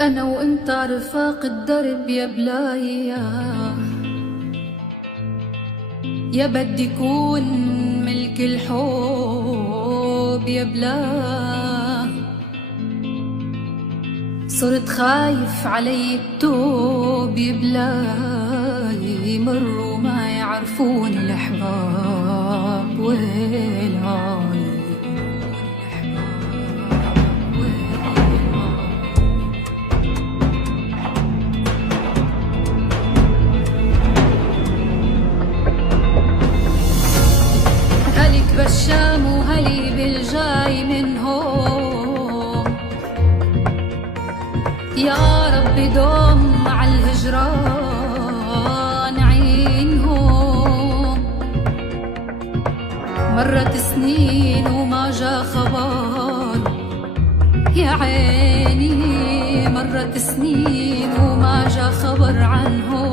أنا وإنت رفاق الدرب يا بلايا، يا بدي كون ملك الحب يا بلا. صرت خايف علي التوب يا بلاي، مروا ما يعرفون الأحباب والهاي. هلك بالشام وهلي بالجاي من هون، يا رب دوم مع الهجران عينهم. مرت سنين وما جا خبر يا عيني، مرت سنين وما جا خبر عنهم.